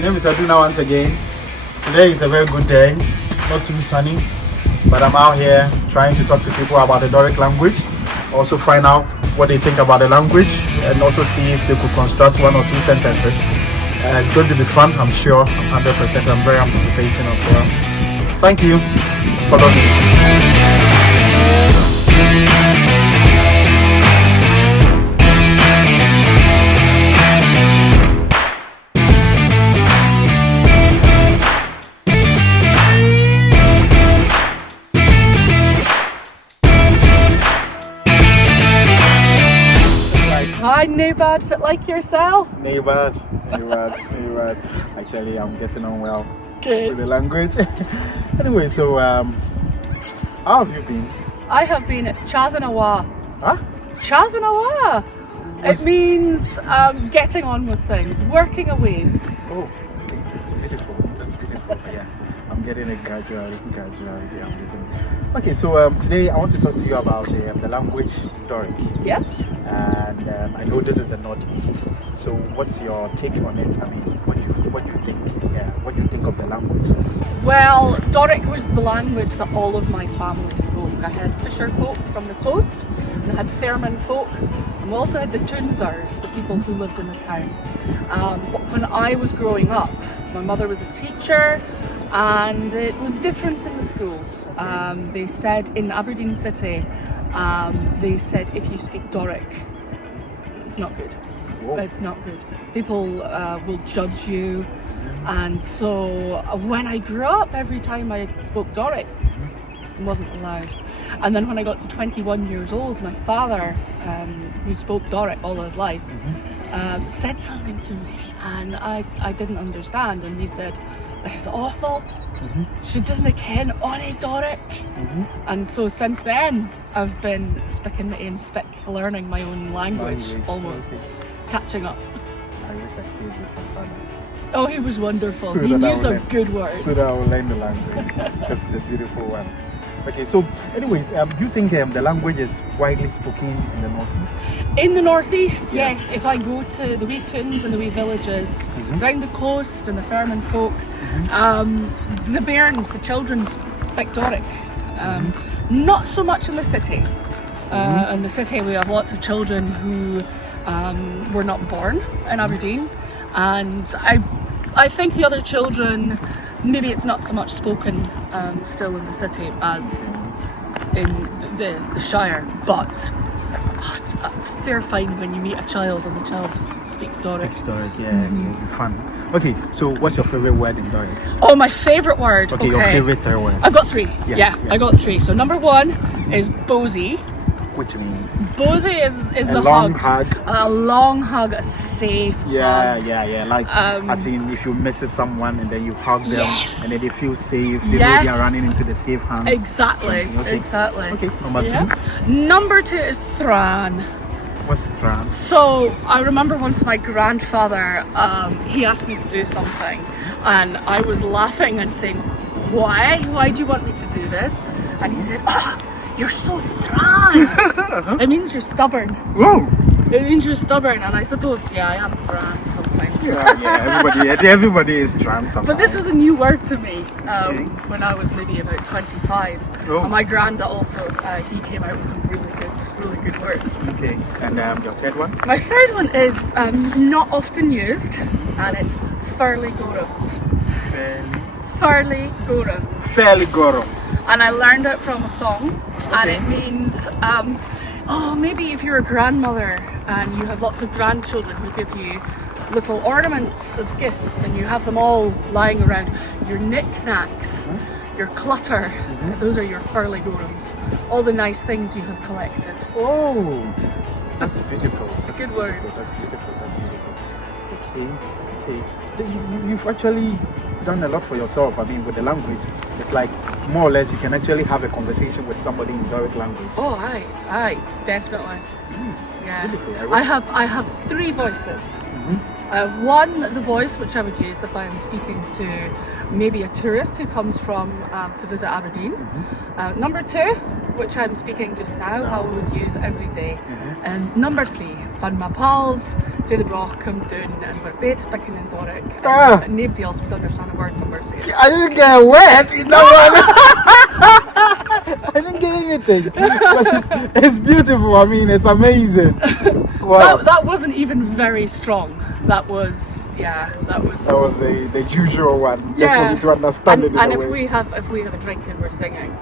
My name is Aduna once again. Today is a very good day, not too sunny, but I'm out here trying to talk to people about the Doric language, also find out what they think about the language, and also see if they could construct one or two sentences. It's going to be fun, I'm sure. I'm 100%. I'm very anticipating as well. Thank you. Follow me. Hi, no bad, fit like yourself? No bad. Actually, I'm getting on well Good. with the language. Anyway, so how have you been? I have been at Chavanawa. Huh? Chavanawa! It means getting on with things, working away. Oh, it's beautiful. That's beautiful. Yeah, I'm getting it gradually. Yeah, I'm getting it. Okay, so today I want to talk to you about the language Doric. Yeah? And I know this is the Northeast. So what's your take on it? I mean, what do you think? Yeah, what do you think of the language? Well, Doric was the language that all of my family spoke. I had fisher folk from the coast, and I had Fairman folk, and we also had the Toonsers, the people who lived in the town. When I was growing up, my mother was a teacher, and it was different in the schools. They said in Aberdeen City, they said if you speak Doric, it's not good. Whoa. It's not good. People will judge you. And so when I grew up, every time I spoke Doric, it wasn't allowed. And then when I got to 21 years old, my father, who spoke Doric all his life, said something to me, and I didn't understand. And he said, "It's awful. She doesn't ken any Doric." And so since then, I've been speaking in learning my own language, almost catching up. I wish I stayed with your father. Oh, he was wonderful. So He that knew I'll some learn- good words. So that I will learn the language because it's a beautiful one. Okay, so anyways, do you think the language is widely spoken in the Northeast? In the Northeast, Yeah. yes. If I go to the wee toons and the wee villages, around the coast and the Fairman folk, the bairns, the children speak Doric. Not so much in the city. In the city we have lots of children who were not born in Aberdeen, and I think the other children, maybe it's not so much spoken still in the city as in the Shire, but it's fair fine when you meet a child and the child speaks Doric. Speaks Doric, yeah, it'll be fun. Okay, so what's your favorite word in Doric? Oh, my favourite word. Okay, your favorite three words. I've got three. Yeah. I got three. So number one is Bosie. Which means Bosie is a the long hug. hug. A long hug, a safe hug. Yeah. Like, as in if you miss someone and then you hug them, Yes. and then they feel safe, they know they are running into the safe hands. Exactly. Okay. Exactly. Okay, number two. Number two is Thran. What's trans? So I remember once my grandfather, he asked me to do something, and I was laughing and saying, "Why? Why do you want me to do this?" And he said, "You're so Thran." It means you're stubborn. Whoa! It means you're stubborn, and I suppose, I am Thran sometimes. Yeah, everybody is trans somehow. But this was a new word to me when I was maybe about 25. Oh. And my granda also, he came out with some really good words. Okay, and your third one? My third one is not often used, and it's Fairly Gorums. Fairly Gorums. Fairly Gorums. And I learned it from a song, and it means, maybe if you're a grandmother and you have lots of grandchildren who give you little ornaments as gifts, and you have them all lying around, your knickknacks, your clutter, those are your Fairly Gorums. All the nice things you have collected. Oh, that's beautiful. It's a good word. That's beautiful. Okay. So you've actually done a lot for yourself. I mean, with the language, it's like more or less you can actually have a conversation with somebody in Doric language. Oh, aye, definitely. Yeah. Beautiful. I have three voices. I have one, the voice which I would use if I am speaking to maybe a tourist who comes from to visit Aberdeen. Number two, which I'm speaking just now, how I would use every day. And number 3, van my pals, for the broch come down, and we're both speaking in Doric. And nobody else would understand a word from we're saying. I didn't get a word. You know what? I didn't get anything. But it's beautiful. I mean, it's amazing. Wow. That wasn't even very strong. That was That was the usual one. Just for me to understand it. And if we have a drink and we're singing,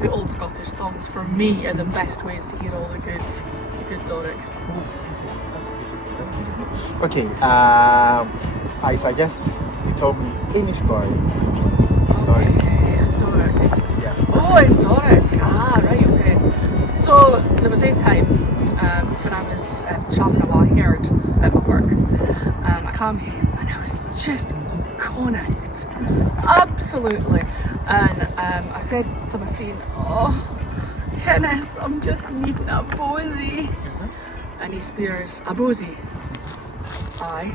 the old Scottish songs for me are the best ways to hear all the good Doric. That's beautiful. Okay. I suggest you tell me any story of your choice. Okay, Doric. Yeah. Oh, in Doric. Right, okay. So there was a time when I was travelling a while here at my work. I came home and I was just connect, absolutely. And I said to my friend, "Oh, goodness, I'm just needing a bosie." And he spears, "A bosie?" Aye,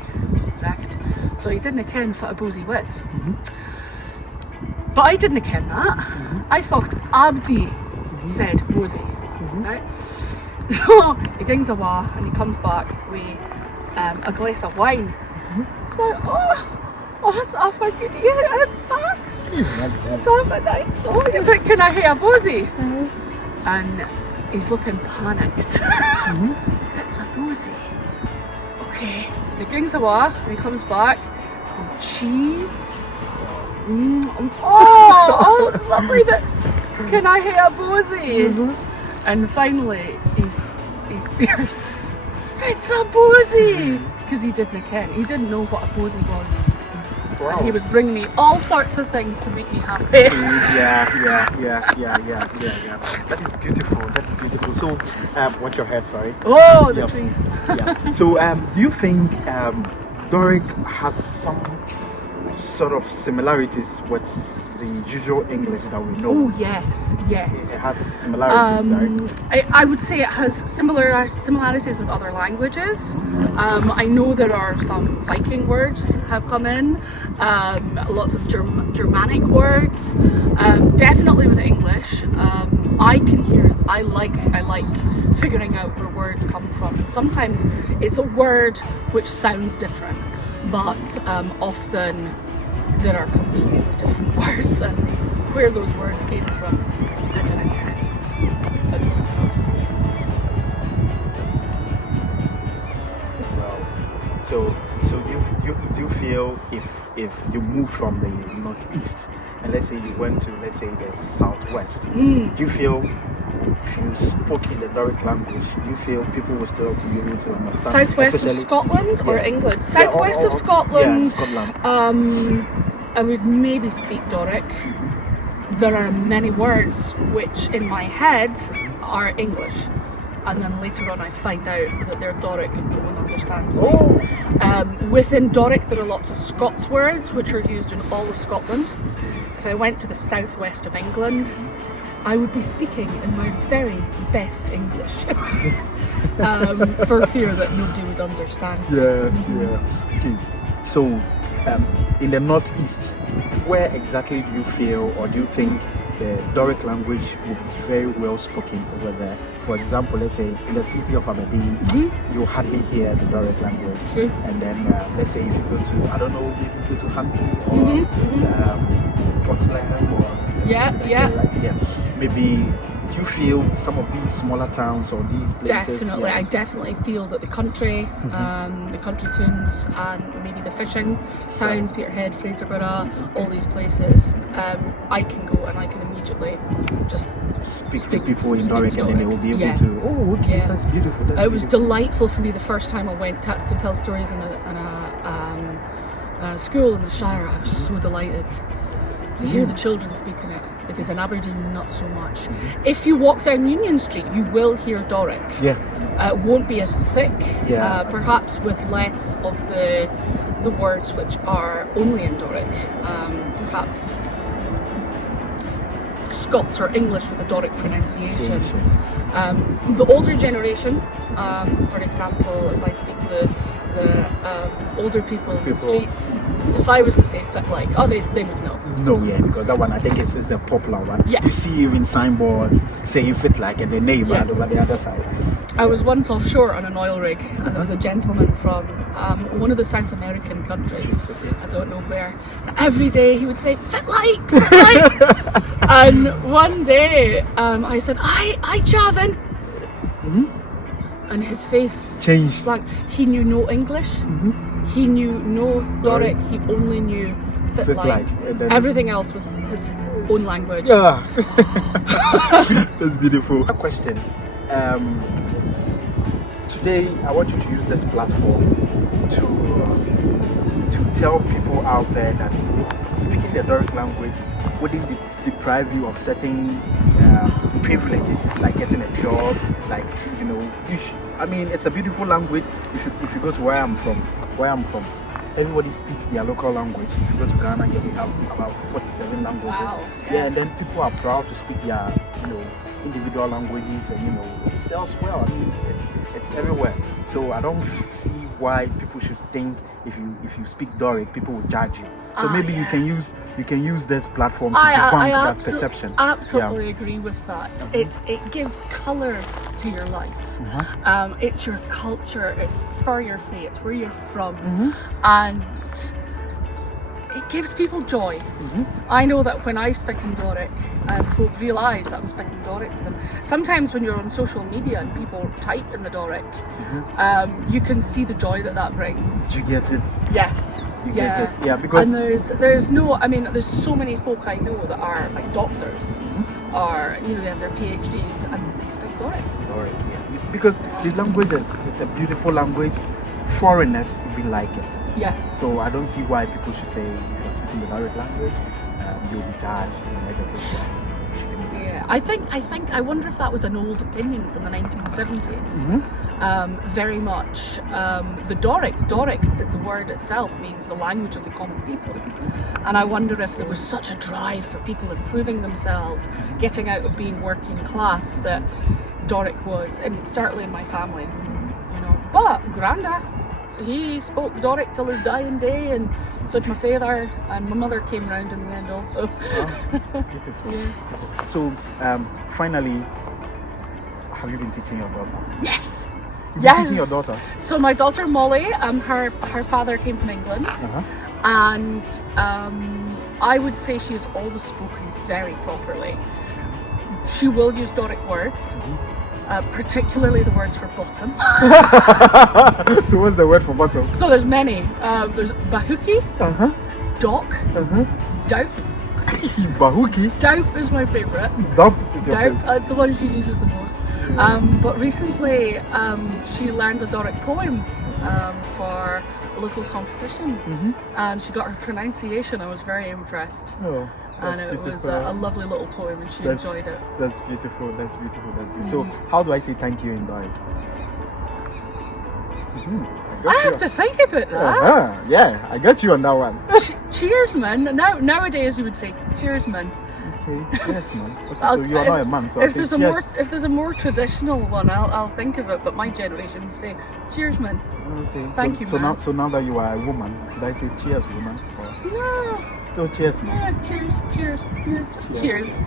correct. So he didn't ken what a bosie was. But I didn't ken that. I thought Abdi said bosie. Right? So he brings a wa and he comes back with a glass of wine. So that's awful good. Yeah, thanks. It's awful nice. Oh, he's like, "Can I have a bosie?" And he's looking panicked. Fits a bosie. Okay. He brings a wa and he comes back. Some cheese. Oh, it's lovely, but can I have a bosie? And finally, he's "Fits a bosie!" Because he didn't ken. He didn't know what a bosie was. Wow. And he was bringing me all sorts of things to make me happy. Yeah. That is beautiful. So, what's your head? Sorry. Oh, the trees. Yeah. So, do you think Doric has some sort of similarities with the usual English that we know? Oh, yes. It has similarities, right? I would say it has similarities with other languages. I know there are some Viking words have come in, lots of Germanic words, definitely with English. I like figuring out where words come from. And sometimes it's a word which sounds different, but often there are completely different words, and where those words came from, I don't know. Well, so do you feel if you moved from the northeast and let's say you went to the southwest, do you feel if you spoke in the Doric language, do you feel people will still be able to understand? Southwest of Scotland or England? Southwest of Scotland. I would maybe speak Doric. There are many words which in my head are English, and then later on I find out that they're Doric and no one understands me. Within Doric there are lots of Scots words which are used in all of Scotland. If I went to the southwest of England, I would be speaking in my very best English for fear that nobody would understand. Okay. So, in the northeast, where exactly do you feel or do you think the Doric language would be very well spoken over there? For example, let's say in the city of Aberdeen, you hardly hear the Doric language. True. And then let's say if you go to, I don't know, maybe you go to Huntly or Portland or maybe do you feel some of these smaller towns or these places? Definitely, I definitely feel that the country tunes and maybe the fishing towns, Peterhead, Fraserburgh, all these places, I can go and I can immediately just speak to people in Doric and then they will be able to, oh okay, that's beautiful. It was delightful for me the first time I went to tell stories in a school in the Shire. I was so delighted to hear the children speaking it, because in Aberdeen not so much. If you walk down Union Street you will hear Doric. It won't be as thick, perhaps with less of the words which are only in Doric, perhaps Scots or English with a Doric pronunciation. The older generation, for example, if I speak to the older people in the streets, if I was to say fit like, oh, they would know. No, yeah, because that one I think is the popular one. Yeah. You see even signboards saying fit like and the name Yes. over the other side. I was once offshore on an oil rig, and there was a gentleman from one of the South American countries, I don't know where. Every day he would say, fit like, fit like. And one day I said, I Javin. And his face Changed. like he knew no English, he knew no Doric, he only knew fit like. And then Everything else was his own language. Ah. That's beautiful. A question. Today, I want you to use this platform to tell people out there that speaking the Doric language wouldn't deprive you of certain privileges, like getting a job, like I mean, it's a beautiful language. If you go to where I'm from, everybody speaks their local language. If you go to Ghana, you have about 47 languages. Wow. Yeah, and then people are proud to speak their individual languages, and it sells well. I mean, it's everywhere. So I don't see why people should think if you speak Doric, people will judge you. So maybe you can use this platform to debunk that perception. Absolutely agree with that. It gives colour to your life. It's your culture. It's for your faith. It's where you're from, and it gives people joy. I know that when I speak in Doric and folk realise that I'm speaking Doric to them, sometimes when you're on social media and people type in the Doric, you can see the joy that brings. Do you get it? Yes. You get it? Yeah, because... And there's so many folk I know that are like doctors, or they have their PhDs and they speak Doric. Doric, yeah. It's because the languages, it's a beautiful language. Foreigners even like it. Yeah. So I don't see why people should say if you're speaking the Doric language, you'll be judged in a negative way. Yeah, I wonder if that was an old opinion from the 1970s. Very much. The Doric, the word itself means the language of the common people. And I wonder if there was such a drive for people improving themselves, getting out of being working class, that Doric was, and certainly in my family, But Granda, he spoke Doric till his dying day, and so did my father, and my mother came round in the end also. Wow. Beautiful. Beautiful. So, finally, have you been teaching your daughter? Yes. You've been teaching your daughter? So my daughter Molly, her father came from England, and I would say she has always spoken very properly. She will use Doric words. Particularly the words for bottom. So what's the word for bottom? So there's many. There's bahuki, dock, doup. Bahuki? Doup is my favourite. Doup is your favorite? That's the one she uses the most. But recently she learned a Doric poem for a local competition, and she got her pronunciation. I was very impressed. Oh. And it was a lovely little poem, and she enjoyed it. That's beautiful. That's beautiful. So, how do I say thank you in Doric? I have to think about that. Yeah, I got you on that one. Cheers, man. Nowadays you would say cheers, man. Okay, cheers, man. Okay, so you are not a man. So if there's a more traditional one, I'll think of it. But my generation would say cheers, man. Okay. Thank you, man. So now that you are a woman, should I say cheers, woman? No. Still cheers, man. Yeah, cheers. Yeah, cheers.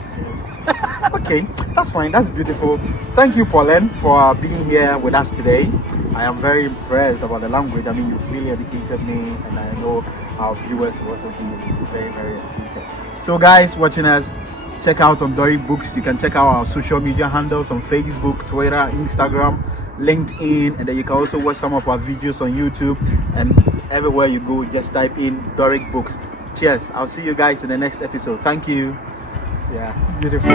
Okay, that's fine. That's beautiful. Thank you, Pauline, for being here with us today. I am very impressed about the language. I mean, you've really educated me, and I know our viewers will also be very, very educated. So, guys watching us, check out on Doric Books. You can check out our social media handles on Facebook, Twitter, Instagram, LinkedIn, and then you can also watch some of our videos on YouTube. And everywhere you go, just type in Doric Books. Cheers. I'll see you guys in the next episode. Thank you. Yeah, beautiful.